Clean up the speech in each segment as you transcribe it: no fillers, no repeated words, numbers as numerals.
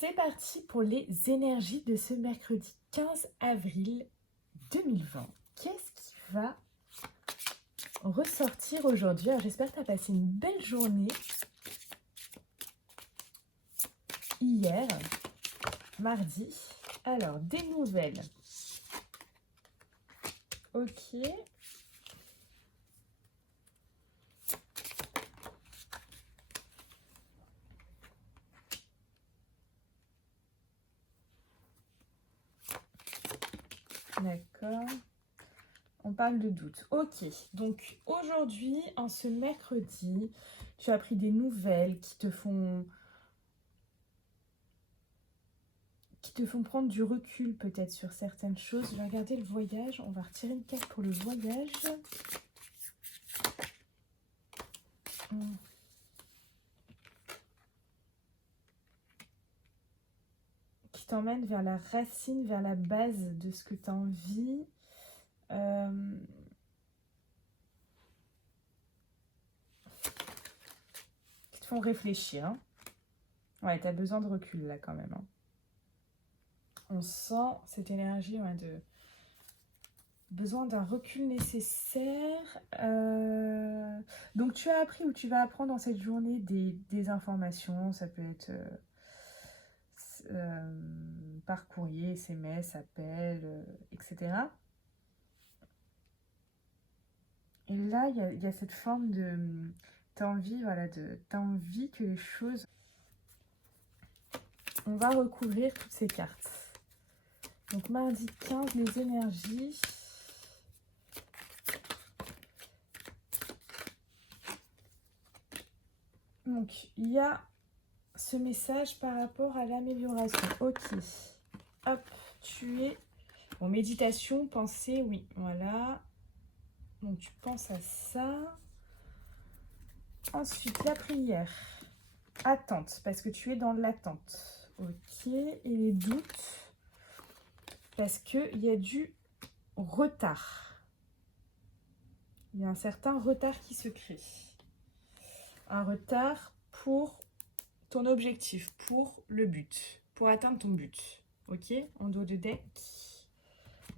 C'est parti pour les énergies de ce mercredi 15 avril 2020. Qu'est-ce qui va ressortir aujourd'hui? J'espère que tu as passé une belle journée hier, mardi. Alors, des nouvelles. Ok. D'accord. On parle de doute. Ok. Donc, aujourd'hui, en ce mercredi, tu as appris des nouvelles qui te font prendre du recul peut-être sur certaines choses. Je vais regarder le voyage. On va retirer une carte pour le voyage. Qui t'emmène vers la racine, vers la base de ce que tu as envie. Qui te font réfléchir. Hein. Ouais, tu as besoin de recul là quand même. Hein. On sent cette énergie de besoin d'un recul nécessaire. Donc tu as appris ou tu vas apprendre dans cette journée des informations. Ça peut être par courrier, SMS, appel, etc. Et là, il y a cette forme de... T'as envie que les choses... On va recouvrir toutes ces cartes. Donc mardi 15, les énergies. Donc il y a ce message par rapport à l'amélioration. Ok. Hop, tu es... Bon, méditation, pensée, oui, voilà. Donc tu penses à ça. Ensuite, la prière. Attente, parce que tu es dans l'attente. Ok, et les doutes. Parce qu'il y a du retard. Il y a un certain retard qui se crée. Un retard pour ton objectif, pour le but, pour atteindre ton but. Ok, en dos de deck,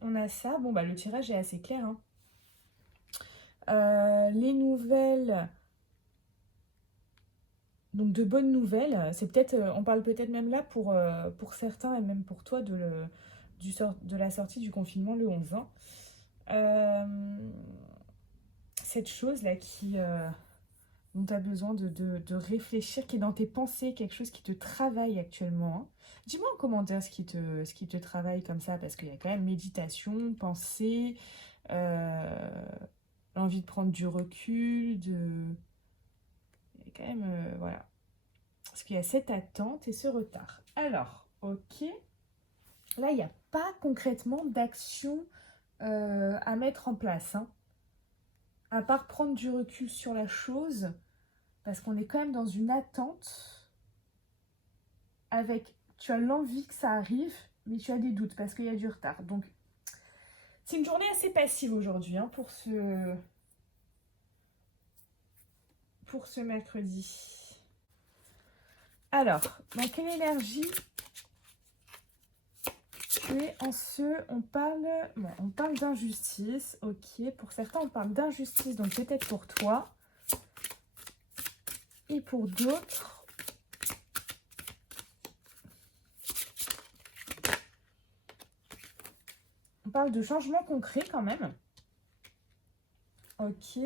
on a ça. Bon, bah le tirage est assez clair. Hein. Les nouvelles... Donc de bonnes nouvelles, c'est peut-être, on parle peut-être même là pour certains et même pour toi de la sortie du confinement le 11. Hein. Cette chose-là dont tu as besoin de réfléchir, qui est dans tes pensées, quelque chose qui te travaille actuellement. Hein. Dis-moi en commentaire ce qui te travaille comme ça, parce qu'il y a quand même méditation, pensée, l'envie de prendre du recul, il y a quand même, voilà. Parce qu'il y a cette attente et ce retard. Alors, ok. Là, il n'y a pas concrètement d'action à mettre en place. Hein. À part prendre du recul sur la chose, parce qu'on est quand même dans une attente avec... Tu as l'envie que ça arrive, mais tu as des doutes parce qu'il y a du retard. Donc, c'est une journée assez passive aujourd'hui hein, pour ce mercredi. Alors, dans quelle énergie tu es en on parle d'injustice, ok. Pour certains, on parle d'injustice, donc peut-être pour toi. Et pour d'autres, on parle de changement concret quand même. Ok.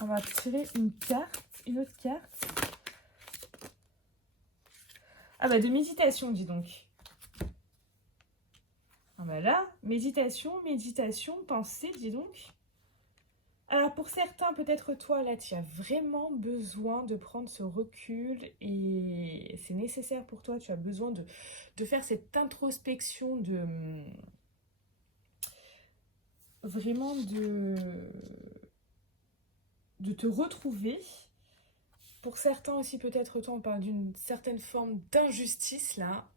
On va tirer une autre carte. Ah bah de méditation, dis donc. Ah bah là, méditation, pensée, dis donc. Alors pour certains, peut-être toi, là, tu as vraiment besoin de prendre ce recul et c'est nécessaire pour toi, tu as besoin de faire cette introspection, vraiment de te retrouver. Pour certains aussi, peut-être toi, on parle d'une certaine forme d'injustice, là.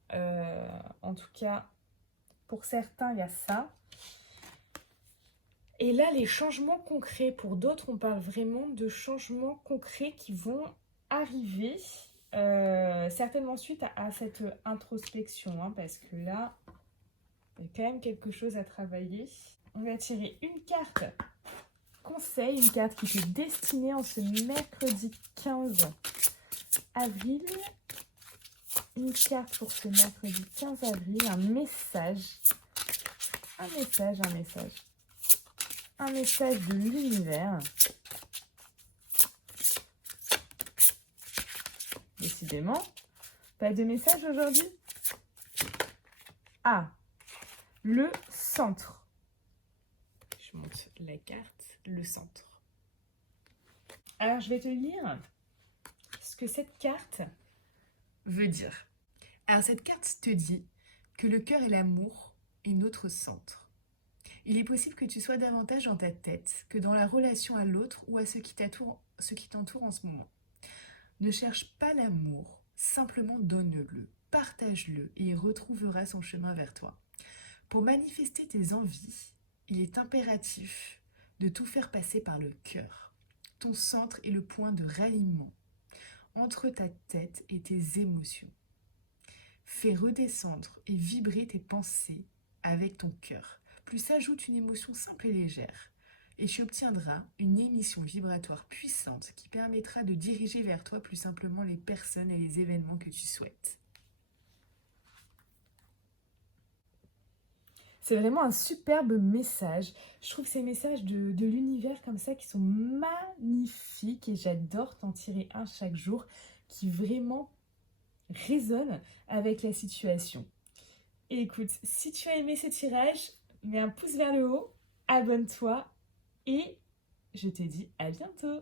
En tout cas, pour certains, il y a ça. Et là, les changements concrets, pour d'autres, on parle vraiment de changements concrets qui vont arriver. Certainement suite à cette introspection, hein, parce que là, il y a quand même quelque chose à travailler. On va tirer une carte conseil, une carte qui est destinée en ce mercredi 15 avril. Une carte pour ce mercredi 15 avril, un message. Un message de l'univers. Décidément, pas de message aujourd'hui. Ah, le centre. Je monte la carte, le centre. Alors, je vais te lire ce que cette carte veut dire. Alors, cette carte te dit que le cœur et l'amour est notre centre. Il est possible que tu sois davantage dans ta tête que dans la relation à l'autre ou à ce qui t'entoure en ce moment. Ne cherche pas l'amour, simplement donne-le, partage-le et il retrouvera son chemin vers toi. Pour manifester tes envies, il est impératif de tout faire passer par le cœur. Ton centre est le point de ralliement entre ta tête et tes émotions. Fais redescendre et vibrer tes pensées avec ton cœur. Plus s'ajoute une émotion simple et légère, et tu obtiendras une émission vibratoire puissante qui permettra de diriger vers toi plus simplement les personnes et les événements que tu souhaites. C'est vraiment un superbe message. Je trouve ces messages de l'univers comme ça qui sont magnifiques et j'adore t'en tirer un chaque jour qui vraiment résonne avec la situation. Et écoute, si tu as aimé ce tirage, mets un pouce vers le haut, abonne-toi et je te dis à bientôt.